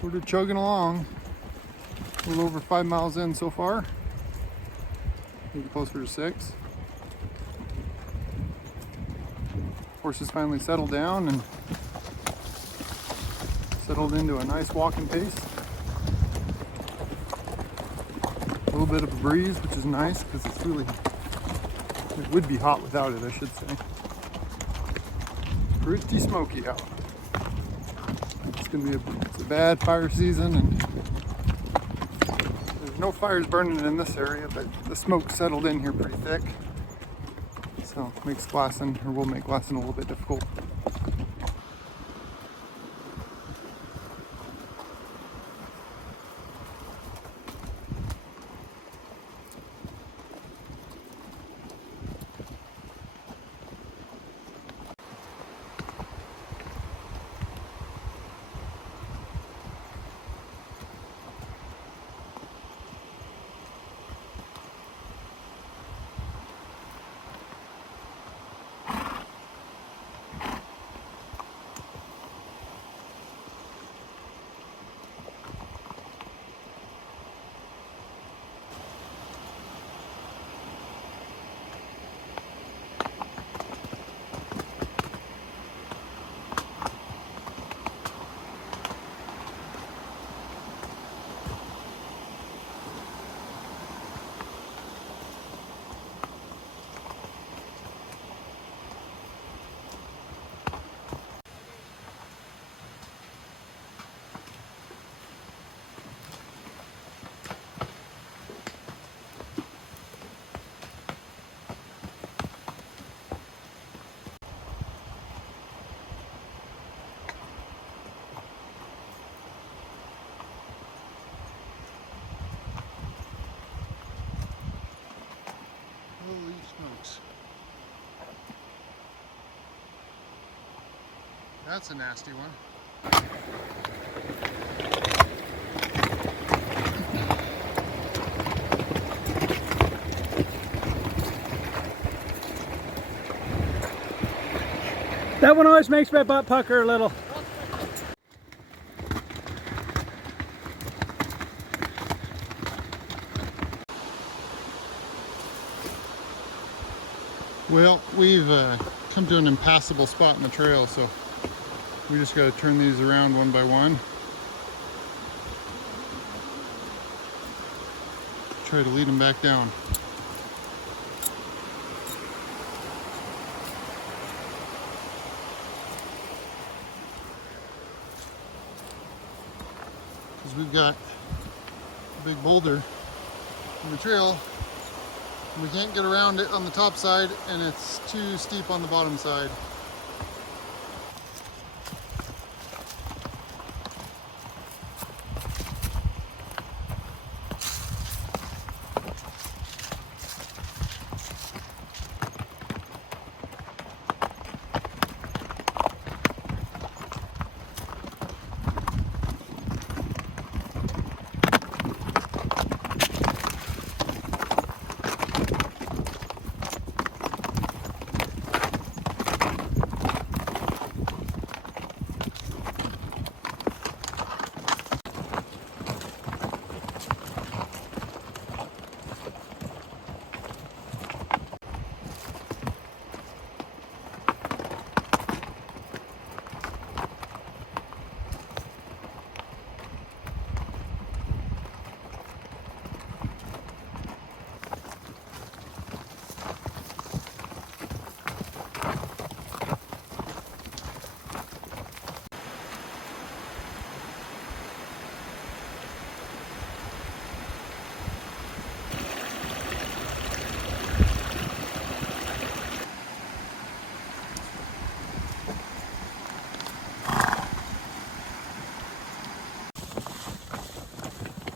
Sort of chugging along. A little over 5 miles in so far. Maybe closer to 6. Horses finally settled down and settled into a nice walking pace. A little bit of a breeze, which is nice because it's really, it would be hot without it, I should say. Pretty smoky out. It's gonna be it's a bad fire season, and there's no fires burning in this area, but the smoke settled in here pretty thick. So it makes glassing, or will make glassing a little bit difficult. Holy smokes. That's a nasty one. That one always makes my butt pucker a little. Well, we've come to an impassable spot in the trail, so we just got to turn these around one by one. Try to lead them back down. Because we've got a big boulder in the trail. We can't get around it on the top side, and it's too steep on the bottom side.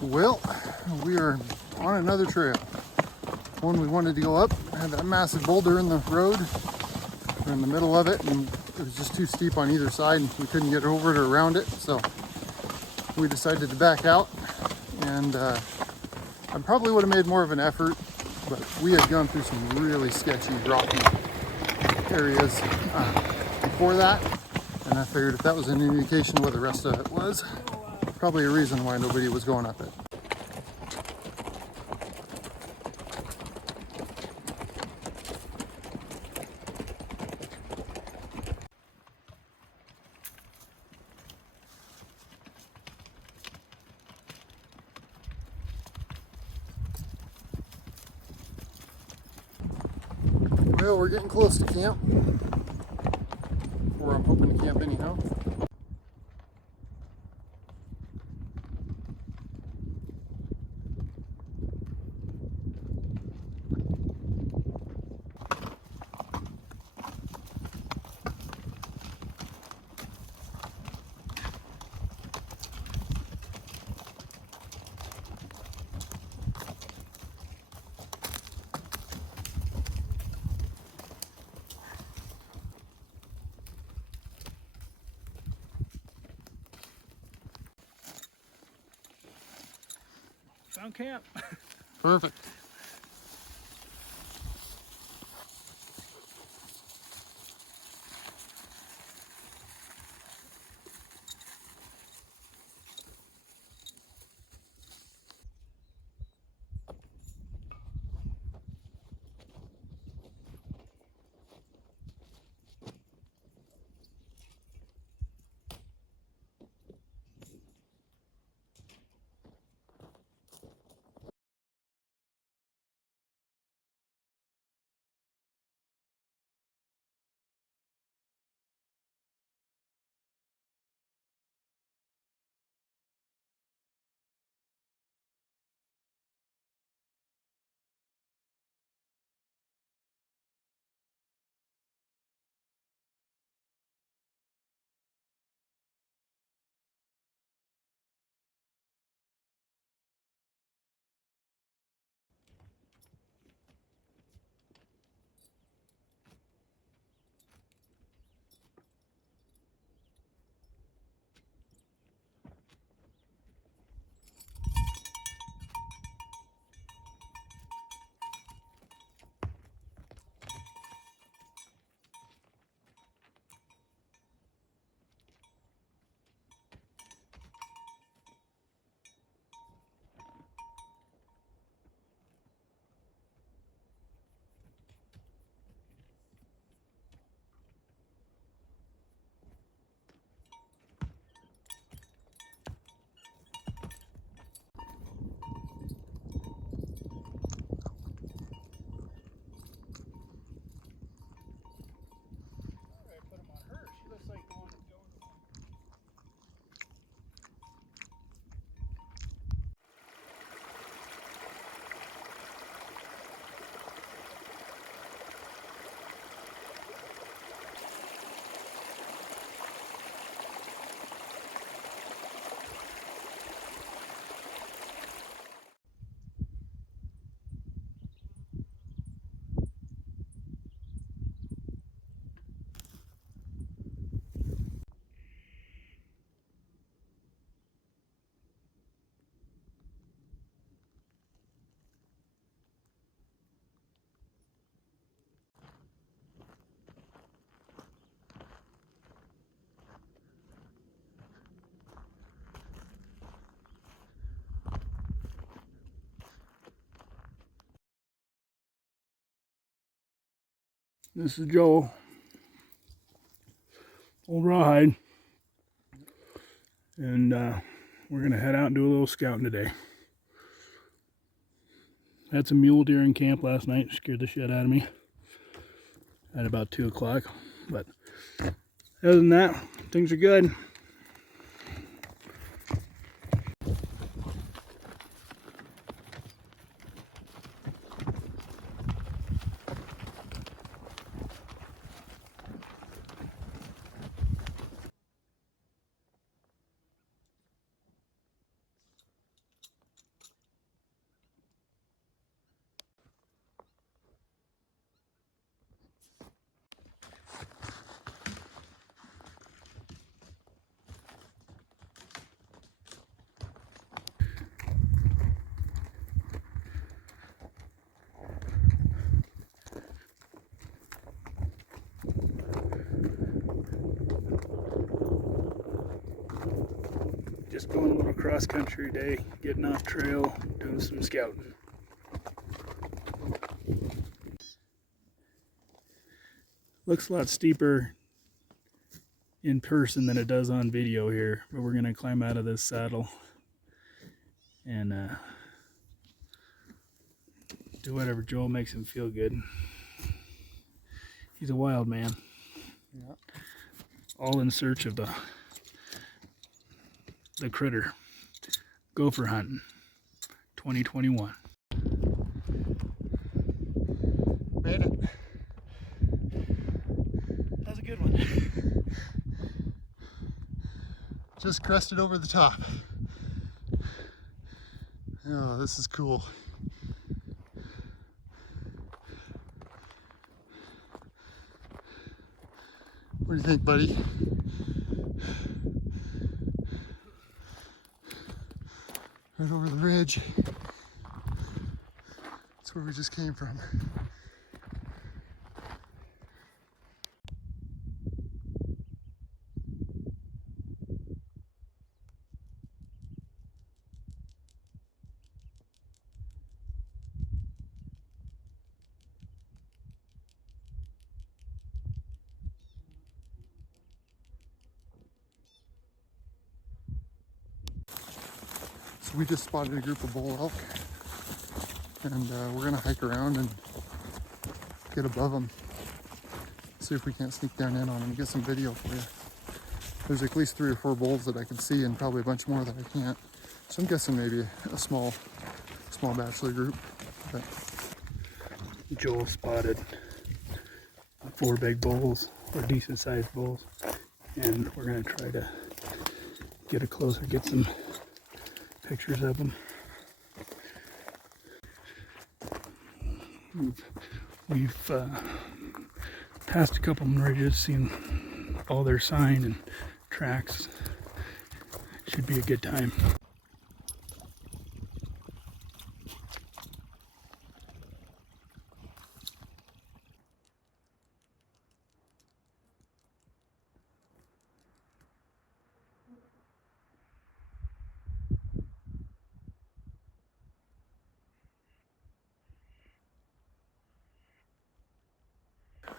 Well, we are on another trail. One we wanted to go up, had that massive boulder in the road. We're in the middle of it, and it was just too steep on either side, and we couldn't get over it or around it, so we decided to back out. And I probably would have made more of an effort, but we had gone through some really sketchy, rocky areas before that, and I figured if that was an indication of what the rest of it was, probably a reason why nobody was going up it. Well, we're getting close to camp, or I'm hoping to camp anyhow. Found camp. Perfect. This is Joe. Old Rawhide. And we're going to head out and do a little scouting today. Had some mule deer in camp last night. Scared the shit out of me at about 2 o'clock. But other than that, things are good. Just going a little cross country day, getting off trail, doing some scouting. Looks a lot steeper in person than it does on video here, but we're gonna climb out of this saddle and do whatever Joel makes him feel good. He's a wild man. Yeah. All in search of the critter. Gopher hunting 2021. Made it. That's a good one. Just crested over the top. Oh, this is cool. What do you think, buddy? Right over the ridge. That's where we just came from. So we just spotted a group of bull elk, and we're gonna hike around and get above them. See if we can't sneak down in on them and get some video for you. There's at least 3 or 4 bulls that I can see, and probably a bunch more that I can't. So I'm guessing maybe a small bachelor group. But Joel spotted 4 big bulls, or decent sized bulls, and we're gonna try to get some pictures of them. We've passed a couple of ridges, seen all their sign and tracks. Should be a good time.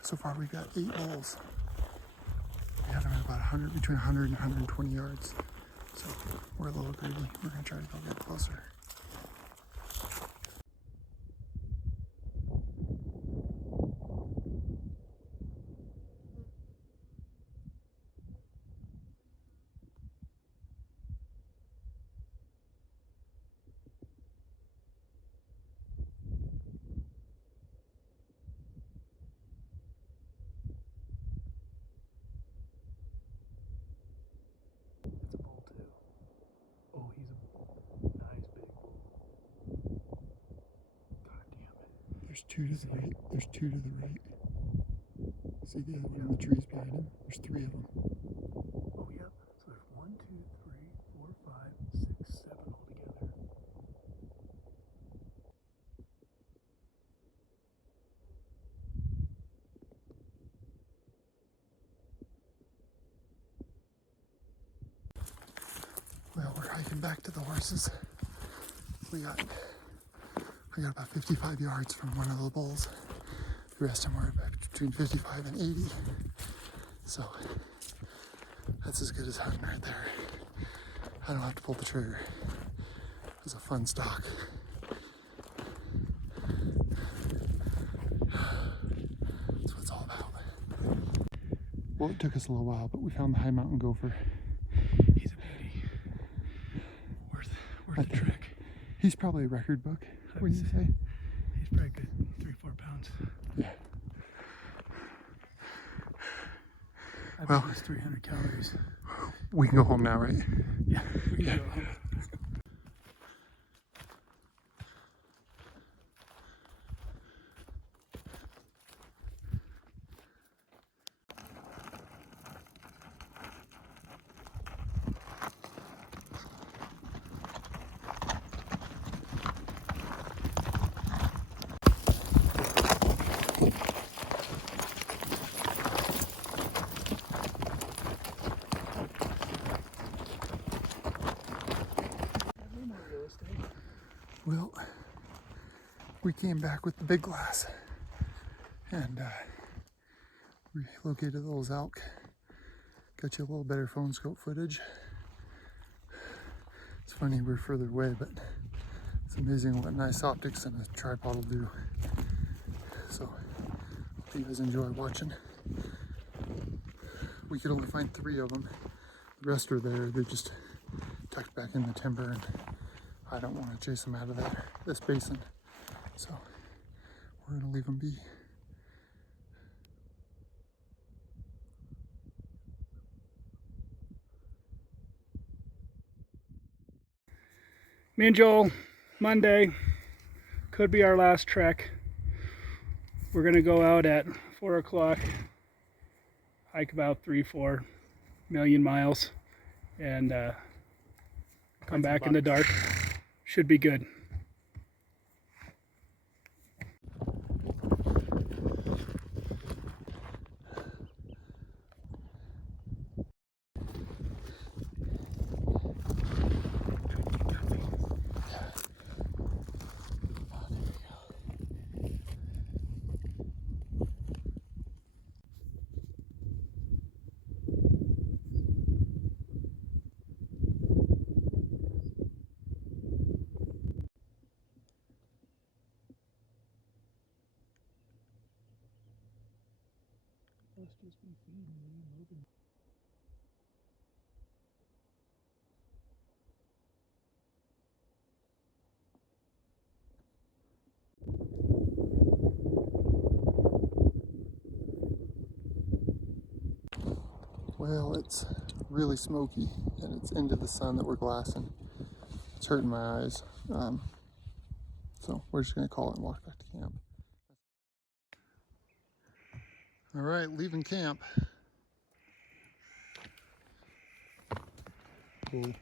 so far we've got 8 bulls. We have them at about 100, between 100 and 120 yards. So we're a little greedy. We're gonna try to go get closer. It's a bull too. Oh, he's a nice big bull. God damn it. There's 2 to the right. There's 2 to the right. See the other one in the trees behind him? There's 3 of them. Oh yeah. So there's 1, 2, 3, 4, 5, 6, 7 altogether. Well, we're hiking back to the horses. We got about 55 yards from one of the bulls. The rest of them were between 55 and 80. So that's as good as hunting right there. I don't have to pull the trigger. It was a fun stalk. That's what it's all about. Well, it took us a little while, but we found the high mountain gopher. He's a beauty. Worth the trek. He's probably a record book. What do you say? He's probably good 3-4 pounds. Yeah. I Well, bet he's 300 calories. we can go home now, right? Yeah, we can go home. we came back with the big glass and relocated those elk. Got you a little better phone scope footage. It's funny we're further away, but it's amazing what nice optics and a tripod will do. So hope you guys enjoy watching. We could only find 3 of them. The rest are there. They're just tucked back in the timber, and I don't want to chase them out of this basin. So we're gonna leave them be. Me and Joel, Monday, could be our last trek. We're gonna go out at 4 o'clock, hike about 3-4 million miles, and come back in the dark. Should be good. Well, it's really smoky and it's into the sun that we're glassing. It's hurting my eyes. So we're just gonna call it and walk back to camp. All right, leaving camp. Cool.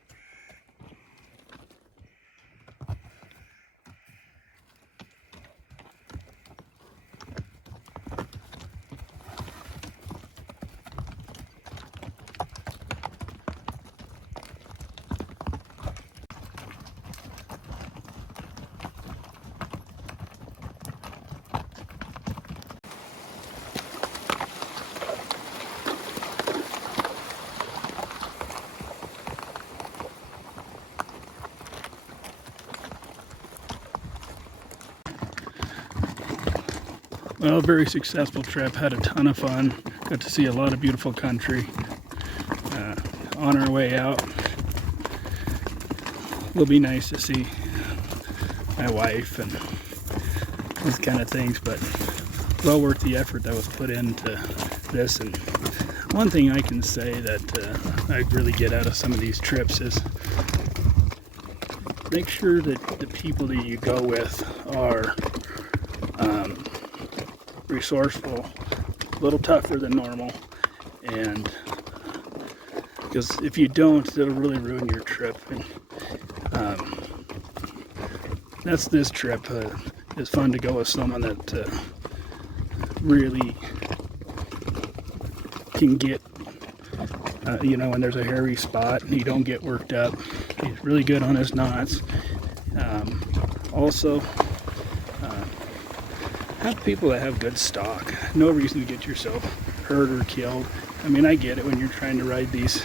Well, very successful trip. Had a ton of fun. Got to see a lot of beautiful country. On our way out, it'll be nice to see my wife and these kind of things, but well worth the effort that was put into this. And one thing I can say that I really get out of some of these trips is make sure that the people that you go with are resourceful, a little tougher than normal, and because if you don't, it'll really ruin your trip. And that's this trip. It's fun to go with someone that really can get when there's a hairy spot and you don't get worked up. He's really good on his knots. Also, have people that have good stock. No reason to get yourself hurt or killed. I mean, I get it when you're trying to ride these,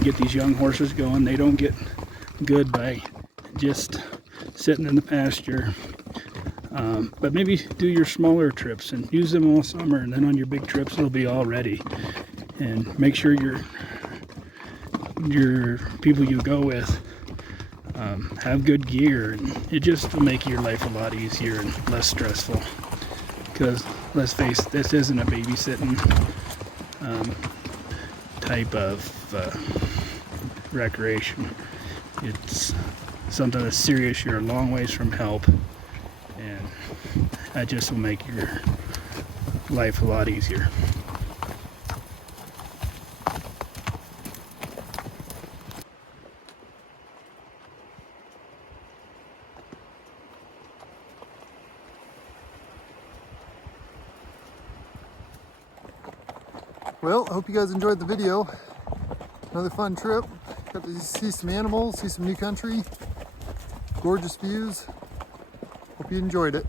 get these young horses going. They don't get good by just sitting in the pasture. But maybe do your smaller trips and use them all summer, and then on your big trips it'll be all ready. And make sure your people you go with have good gear, and it just will make your life a lot easier and less stressful. Because let's face it, this isn't a babysitting type of recreation. It's something that's serious. You're a long ways from help, and that just will make your life a lot easier. Well, I hope you guys enjoyed the video. Another fun trip. Got to see some animals, see some new country, gorgeous views. Hope Hope you enjoyed it.